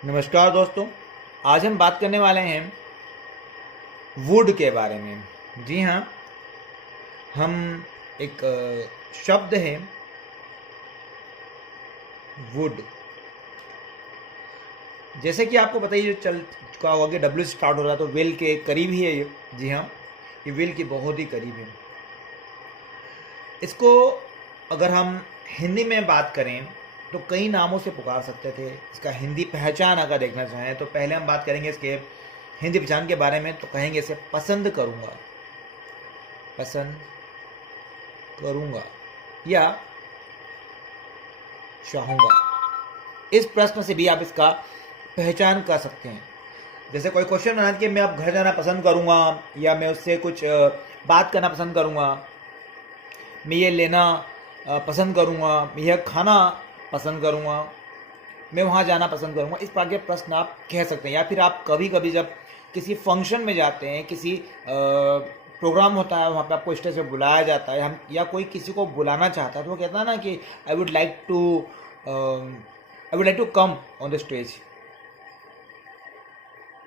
नमस्कार दोस्तों। आज हम बात करने वाले हैं वुड के बारे में। जी हाँ, हम एक शब्द है वुड। जैसे कि आपको पता ही चल चुका होगा कि डब्ल्यू से स्टार्ट हो रहा है, तो विल के करीब ही है ये। जी हाँ, ये विल के बहुत ही करीब है। इसको अगर हम हिंदी में बात करें तो कई नामों से पुकार सकते थे। इसका हिंदी पहचान अगर देखना चाहें तो पहले हम बात करेंगे इसके हिंदी पहचान के बारे में, तो कहेंगे इसे पसंद करूँगा, पसंद करूँगा या चाहूँगा। इस प्रश्न से भी आप इसका पहचान कर सकते हैं। जैसे कोई क्वेश्चन बना कि मैं अब घर जाना पसंद करूँगा, या मैं उससे कुछ बात करना पसंद करूँगा, मैं ये लेना पसंद करूँगा, मैं यह खाना पसंद करूँगा, मैं वहाँ जाना पसंद करूँगा। इस प्रकार के प्रश्न आप कह सकते हैं। या फिर आप कभी कभी जब किसी फंक्शन में जाते हैं, किसी प्रोग्राम होता है, वहाँ पे आपको स्टेज पे बुलाया जाता है, हम या कोई किसी को बुलाना चाहता है, तो वो कहता है ना कि I would like to come on the stage,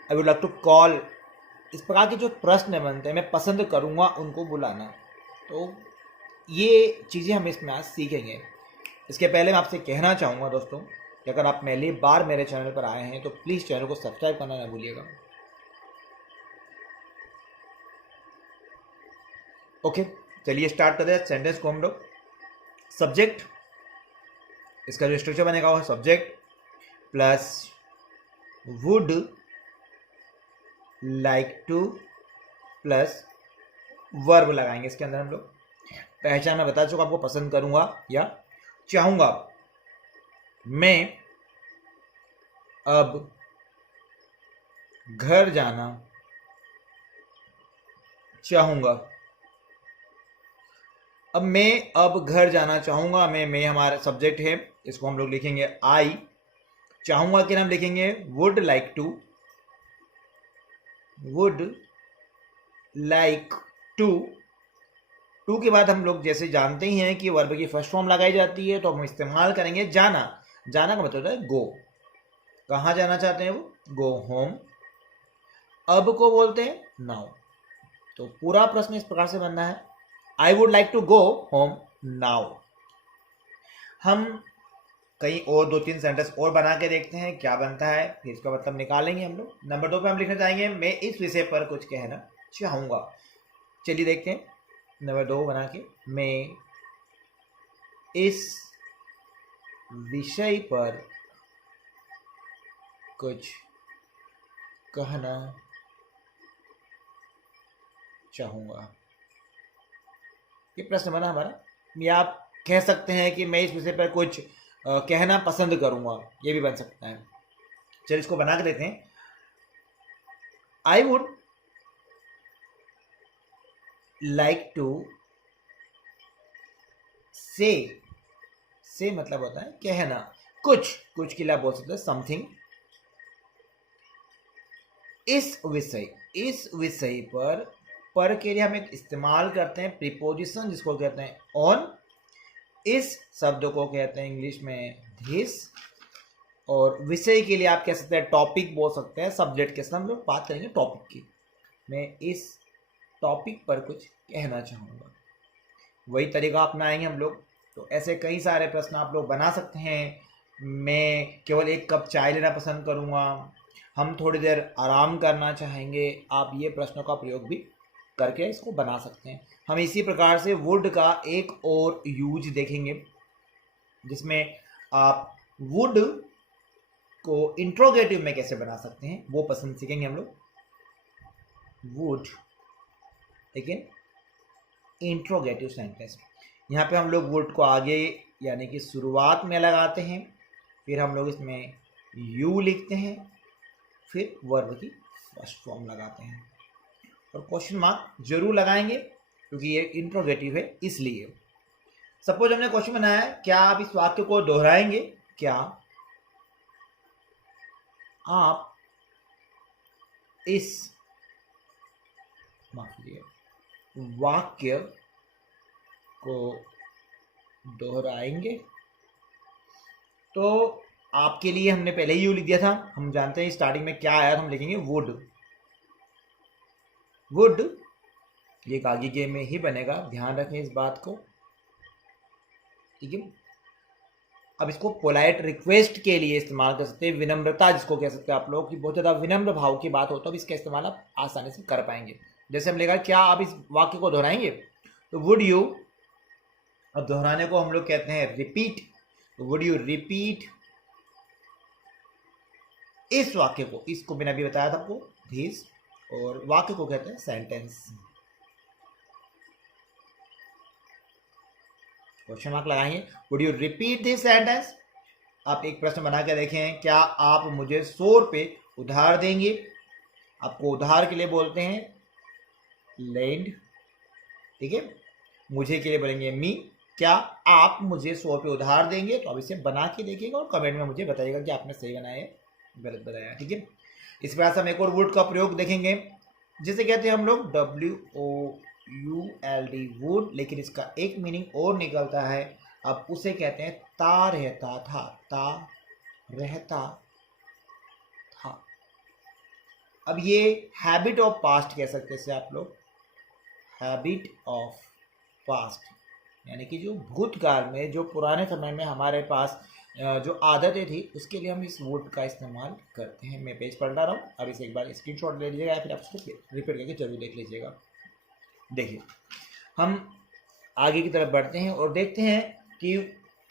I would like to call. इस प्रकार के जो प्रश्न बनते हैं, मैं पसंद करूँगा उनको बुलाना। तो ये चीज़ें हम इसमें आज सीखेंगे। इसके पहले मैं आपसे कहना चाहूँगा दोस्तों कि अगर आप पहली बार मेरे चैनल पर आए हैं तो प्लीज़ चैनल को सब्सक्राइब करना ना भूलिएगा। ओके, चलिए स्टार्ट करते हैं सेंटेंस को हम लोग। सब्जेक्ट, इसका जो स्ट्रक्चर बनेगा वो subject plus would like two plus verb लगाएंगे इसके अंदर हम लोग। पहचान मैं बता चुका आपको, पसंद करूंगा या चाहूंगा। मैं अब घर जाना चाहूंगा। अब घर जाना चाहूंगा। मैं हमारा सब्जेक्ट है, इसको हम लोग लिखेंगे आई। चाहूंगा के नाम लिखेंगे वुड लाइक टू। टू के बाद हम लोग जैसे जानते ही हैं कि वर्ब की फर्स्ट फॉर्म लगाई जाती है, तो हम इस्तेमाल करेंगे जाना। जाना का मतलब है गो। कहाँ जाना चाहते हैं वो? Go home. अब को बोलते हैं नाउ। तो पूरा प्रश्न इस प्रकार से बनना है, I would like to go home now. हम कई और 2-3 सेंटेंस और बना के देखते हैं क्या बनता है, फिर इसका मतलब निकालेंगे हम लोग। नंबर 2 पे हम लिखना चाहेंगे मैं इस विषय पर कुछ कहना चाहूँगा। चलिए देखते हैं। नंबर 2 बना के, मैं इस विषय पर कुछ कहना चाहूँगा। ये प्रश्न बना हमारा। या आप कह सकते हैं कि मैं इस विषय पर कुछ कहना पसंद करूँगा, ये भी बन सकता है। चलिए इसको बना के देते हैं। आई वुड लाइक टू से मतलब होता है कहना, कुछ के लिए आप बोल सकते हैं समथिंग। इस विषय पर के लिए हम एक इस्तेमाल करते हैं प्रीपोजिशन, जिसको कहते हैं ऑन। इस शब्द को कहते हैं इंग्लिश में दिस। और विषय के लिए आप कह सकते हैं टॉपिक बोल सकते हैं। सब्जेक्ट के साथ हम लोग बात करेंगे टॉपिक की। मैं इस टॉपिक पर कुछ कहना चाहूँगा, वही तरीका अपनाएंगे हम लोग। तो ऐसे कई सारे प्रश्न आप लोग बना सकते हैं। मैं केवल 1 कप चाय लेना पसंद करूँगा, हम थोड़ी देर आराम करना चाहेंगे। आप ये प्रश्नों का प्रयोग भी करके इसको बना सकते हैं। हम इसी प्रकार से वुड का एक और यूज देखेंगे, जिसमें आप वुड को इंट्रोगेटिव में कैसे बना सकते हैं वो पसंद सीखेंगे हम लोग। वुड लेकिन इंट्रोगेटिव सेंटेंस। यहाँ पे हम लोग वुड को आगे यानी कि शुरुआत में लगाते हैं, फिर हम लोग इसमें यू लिखते हैं, फिर वर्ब की फर्स्ट फॉर्म लगाते हैं। और क्वेश्चन मार्क जरूर लगाएंगे क्योंकि ये इंट्रोगेटिव है इसलिए। सपोज हमने क्वेश्चन बनाया, क्या आप इस वाक्य को दोहराएंगे? क्या आप इस वाक्य को दोहराएंगे? तो आपके लिए हमने पहले ही यू लिख दिया था, हम जानते हैं स्टार्टिंग में क्या आया, तो हम लिखेंगे वुड। वुड ये आगे के में ही बनेगा, ध्यान रखें इस बात को, ठीक है। अब इसको पोलाइट रिक्वेस्ट के लिए इस्तेमाल कर सकते हैं, विनम्रता जिसको कह सकते हैं आप लोग, कि बहुत ज़्यादा विनम्र भाव की बात हो तो अब इसका इस्तेमाल आप आसानी से कर पाएंगे। जैसे हम लिखा, क्या आप इस वाक्य को दोहराएंगे, तो वुड यू, अब दोहराने को हम लोग कहते हैं रिपीट, तो वुड यू रिपीट इस वाक्य को, इसको मैंने अभी बताया था आपको, दिस, और वाक्य को कहते हैं सेंटेंस। क्वेश्चन मार्क लगाएंगे, would you repeat this sentence. आप एक प्रश्न बना के देखें, क्या आप मुझे 100 रुपये उधार देंगे। आपको उधार के लिए बोलते हैं लेंड, ठीक है। मुझे के लिए बोलेंगे मी। क्या आप मुझे 100 रुपये उधार देंगे, तो आप इसे बना के देखिएगा और कमेंट में मुझे बताइएगा कि आपने सही बनाया है गलत बताया, ठीक है। इस प्रकार से हम एक और वुड का प्रयोग देखेंगे, जिसे कहते हैं हम लोग WOULD वुड, लेकिन इसका एक मीनिंग और निकलता है, अब उसे कहते हैं ता रहता था, ता रहता था। अब ये हैबिट ऑफ पास्ट कह सकते हैं आप लोग, हैबिट ऑफ पास्ट, यानी कि जो भूतकाल में, जो पुराने समय में हमारे पास जो आदतें थी, उसके लिए हम इस वुड का इस्तेमाल करते हैं। मैं पेज पढ़ रहा हूँ, अब इसे एक बार स्क्रीनशॉट ले लीजिएगा या फिर आप उसको रिपीट करके जरूर देख लीजिएगा। देखिए, हम आगे की तरफ बढ़ते हैं और देखते हैं कि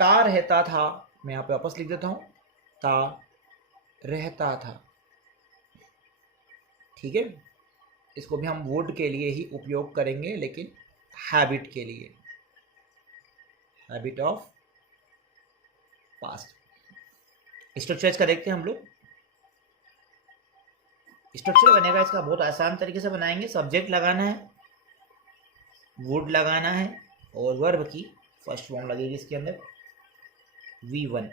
ता रहता था, मैं यहाँ पे वापस लिख देता हूँ, ता रहता था, ठीक है। इसको भी हम वुड के लिए ही उपयोग करेंगे, लेकिन हैबिट के लिए, हैबिट ऑफ पास्ट। स्ट्रक्चर इसका देखते हैं हम लोग। स्ट्रक्चर बनेगा इसका बहुत आसान तरीके से बनाएंगे। सब्जेक्ट लगाना है, वुड लगाना है, और वर्ब की फर्स्ट फॉर्म लगेगी इसके अंदर V1।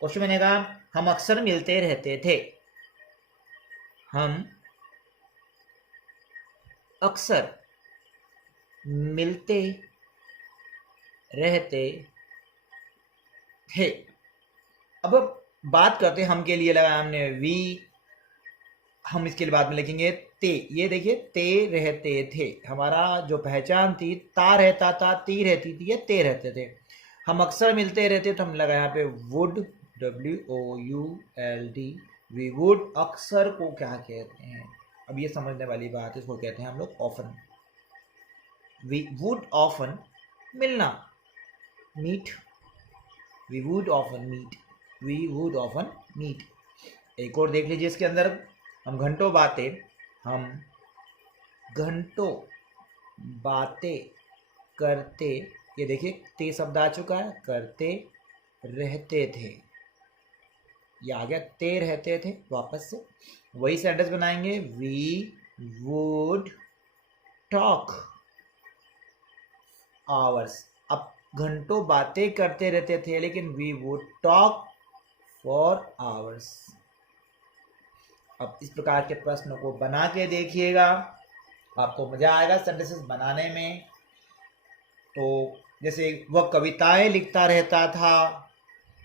क्वेश्चन बनेगा, हम अक्सर मिलते रहते थे। हम अक्सर मिलते रहते थे। अब बात करते हैं, हम के लिए लगाया हमने वी, हम इसके लिए बाद में लिखेंगे ते। ये देखिए, ते रहते थे, हमारा जो पहचान थी, ता रहता था, ती रहती थी, ये ते रहते थे। हम अक्सर मिलते रहते, तो हम लगा यहाँ पे वुड, WOULD, वी वुड। अक्सर को क्या कहते हैं, अब ये समझने वाली बात है, इसको कहते हैं हम लोग ऑफन। वी वुड ऑफन मिलना, meet, we would often meet, we would often meet. एक और देख लीजिए इसके अंदर, हम घंटों बातें, हम घंटों बातें करते, ये देखिए ते शब्द आ चुका है, करते रहते थे, ये आ गया ते रहते थे। वापस से वही सेंटेंस बनाएंगे, वी वुड टॉक आवर्स। अब घंटों बातें करते रहते थे, लेकिन we would talk for hours. अब इस प्रकार के प्रश्न को बना के देखिएगा, आपको मजा आएगा सेंटेंसेस बनाने में। तो जैसे वह कविताएं लिखता रहता था,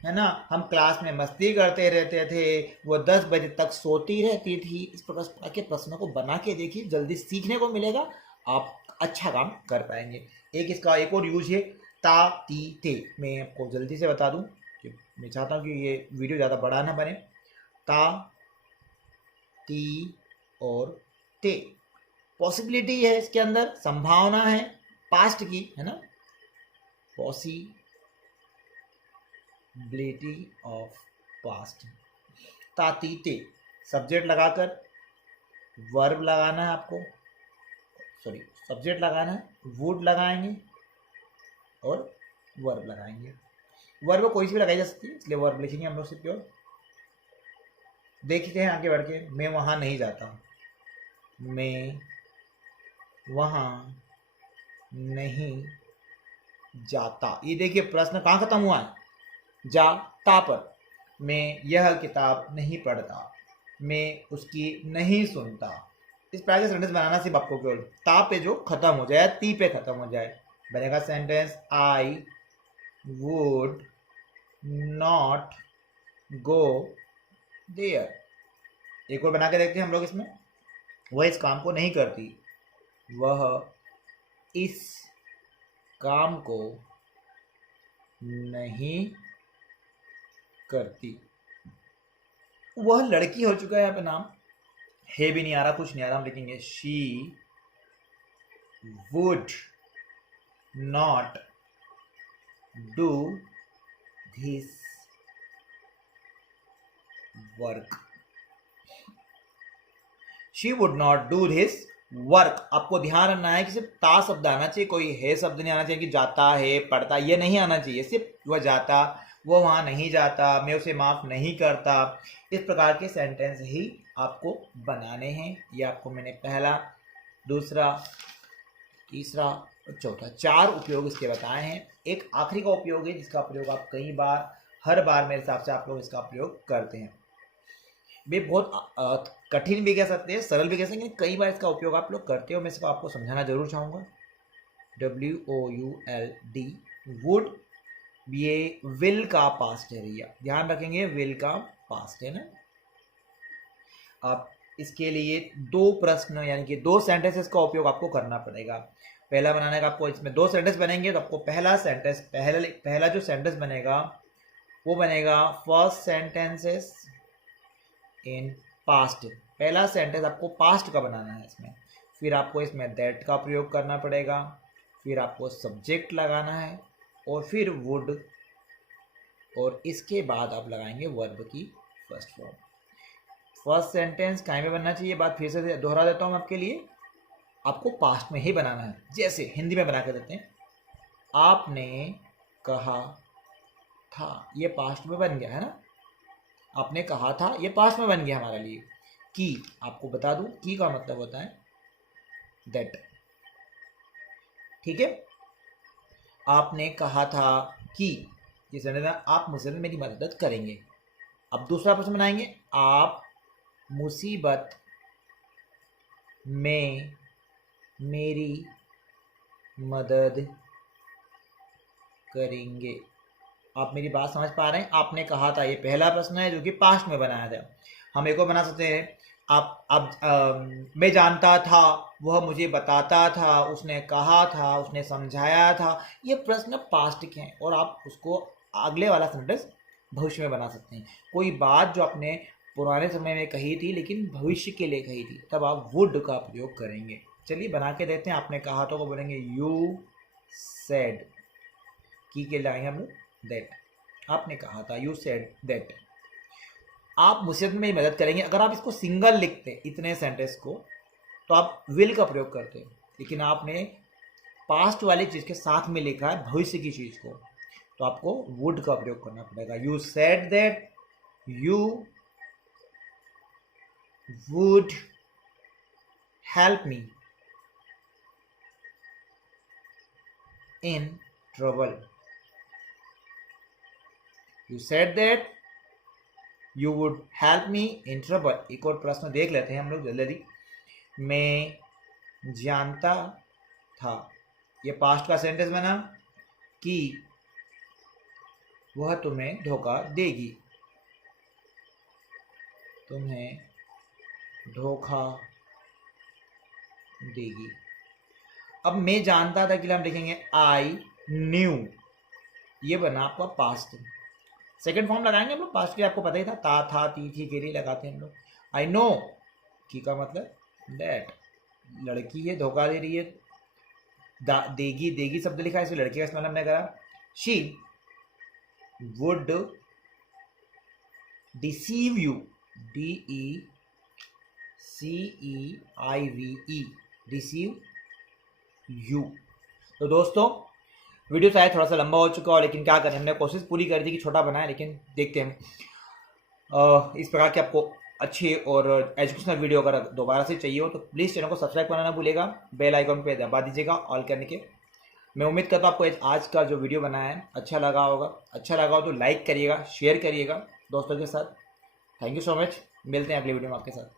है ना, हम क्लास में मस्ती करते रहते थे, वो 10 बजे तक सोती रहती थी। इस प्रकार के प्रश्नों को बना के देखिए, जल्दी सीखने को मिलेगा, आप अच्छा काम कर पाएंगे। एक इसका एक और यूज है ता ती ते। मैं आपको जल्दी से बता दूं कि मैं चाहता हूं कि ये वीडियो ज़्यादा बड़ा ना बने। ता ती और ते, पॉसिबिलिटी है इसके अंदर, संभावना है पास्ट की, है ना, पॉसिबिलिटी ऑफ पास्ट। ताती ते, सब्जेक्ट लगाकर वर्ब लगाना है आपको, सॉरी सब्जेक्ट लगाना है, वुड लगाएंगे और वर्ब लगाएंगे। वर्ब कोई सी भी लगाई जा सकती है, इसलिए वर्ब लिखेंगे हम लोग सिर्फ प्योर। देखते हैं आगे बढ़ के, मैं वहां नहीं जाता, मैं वहां नहीं जाता। ये देखिए प्रश्न कहाँ खत्म हुआ है, जाता पर। मैं यह किताब नहीं पढ़ता, मैं उसकी नहीं सुनता। इस प्रकार के सेंटेंस बनाना सिर्फ आपको केवल ता पे जो खत्म हो जाए, ती पे खत्म हो जाए, बनेगा sentence I would not go there. एक और बना के देखते हैं हम लोग इसमें। वह इस काम को नहीं करती, वह इस काम को नहीं करती। वह लड़की हो चुका है यहाँ पे नाम, है भी नहीं आ रहा, कुछ नहीं आ रहा, हम लिखेंगे she would not do this work. She would not do this work. आपको ध्यान रखना है कि सिर्फ ता शब्द आना चाहिए, कोई है शब्द नहीं आना चाहिए कि जाता है, पढ़ता, ये नहीं आना चाहिए। सिर्फ वह जाता, वो वहाँ नहीं जाता, मैं उसे माफ़ नहीं करता। इस प्रकार के सेंटेंस ही आपको बनाने हैं। ये आपको मैंने पहला, दूसरा, तीसरा और चौथा 4 उपयोग इसके बताए हैं। एक आखिरी का उपयोग है जिसका प्रयोग आप कई बार, हर बार मेरे हिसाब से आप लोग इसका प्रयोग करते हैं। वे बहुत कठिन भी कह सकते हैं, सरल भी कह सकते हैं, कई बार इसका उपयोग आप लोग करते हो। मैं इसको आपको समझाना जरूर चाहूँगा। WOULD, वुड, ये विल का पास्ट है भैया, ध्यान रखेंगे, विल का पास्ट है ना। आप इसके लिए 2 प्रश्न यानी कि 2 सेंटेंसेस का उपयोग आपको करना पड़ेगा। पहला बनाने का आपको, इसमें 2 सेंटेंस बनेंगे तो आपको पहला सेंटेंस, पहला जो सेंटेंस बनेगा वो बनेगा फर्स्ट सेंटेंसेस इन पास्ट। पहला सेंटेंस आपको पास्ट का बनाना है इसमें। फिर आपको इसमें दैट का प्रयोग करना पड़ेगा, फिर आपको सब्जेक्ट लगाना है और फिर वुड, और इसके बाद आप लगाएंगे वर्ब की फर्स्ट फॉर्म। फर्स्ट सेंटेंस काहे में बनना चाहिए, बात फिर से दोहरा देता हूँ आपके लिए। आपको पास्ट में ही बनाना है। जैसे हिंदी में बना के देते हैं, आपने कहा था, ये पास्ट में बन गया है ना। आपने कहा था, ये पास्ट में बन गया हमारे लिए। की, आपको बता दूं, की का मतलब होता है दैट, ठीक है। आपने कहा था कि, ये सेंटेंस आप मुझसे मेरी मदद करेंगे। अब दूसरा प्रश्न बनाएंगे, आप मुसीबत में मेरी मदद करेंगे। आप मेरी बात समझ पा रहे हैं। आपने कहा था, ये पहला प्रश्न है जो कि पास्ट में बनाया था। हम एक और बना सकते हैं, मैं जानता था, वह मुझे बताता था, उसने कहा था, उसने समझाया था। ये प्रश्न पास्ट के हैं और आप उसको अगले वाला सेंटेंस भविष्य में बना सकते हैं। कोई बात जो आपने पुराने समय में कही थी लेकिन भविष्य के लिए कही थी, तब आप वुड का प्रयोग करेंगे। चलिए बना के देते हैं। आपने कहा तो को बोलेंगे यू सेड, की के लाएंगे हम लोग दैट। आपने कहा था, यू सेड दैट। आप मुसीबत में मदद करेंगे। अगर आप इसको सिंगल लिखते इतने सेंटेंस को तो आप विल का प्रयोग करते, लेकिन आपने पास्ट वाली चीज के साथ में लिखा है भविष्य की चीज को, तो आपको वुड का प्रयोग करना पड़ेगा। You said that you would help me in trouble. You said that you would help me in trouble। एक और प्रश्न देख लेते हैं हम लोग जल्दी जल्दी। मैं जानता था, ये पास्ट का सेंटेंस बना कि वह तुम्हें धोखा देगी, तुम्हें धोखा देगी। अब मैं जानता था के लिए हम लिखेंगे आई न्यू, ये बना आपका पास्ट। सेकेंड फॉर्म लगाएंगे हम लोग पास्ट के, आपको पता ही था था, थी के लिए लगाते हैं हम लोग। आई नो, की का मतलब दैट, लड़की है, धोखा दे रही है, देगी, देगी शब्द लिखा है, इसमें लड़की का इस्तेमाल हमने करा। She would deceive you, DECEIVE, deceive you. तो दोस्तों वीडियो शायद थोड़ा सा लंबा हो चुका हो, लेकिन क्या करें, हमने कोशिश पूरी कर दी कि छोटा बनाए, लेकिन देखते हैं। इस प्रकार के आपको अच्छी और एजुकेशनल वीडियो अगर दोबारा से चाहिए हो तो प्लीज़ चैनल को सब्सक्राइब करना ना भूलिएगा, बेल आइकॉन पे दबा दीजिएगा ऑल करने के। मैं उम्मीद करता हूँ आपको आज का जो वीडियो बनाया है अच्छा लगा होगा। अच्छा लगा हो तो लाइक करिएगा, शेयर करिएगा दोस्तों के साथ। थैंक यू सो मच, मिलते हैं अगले वीडियो में आपके साथ।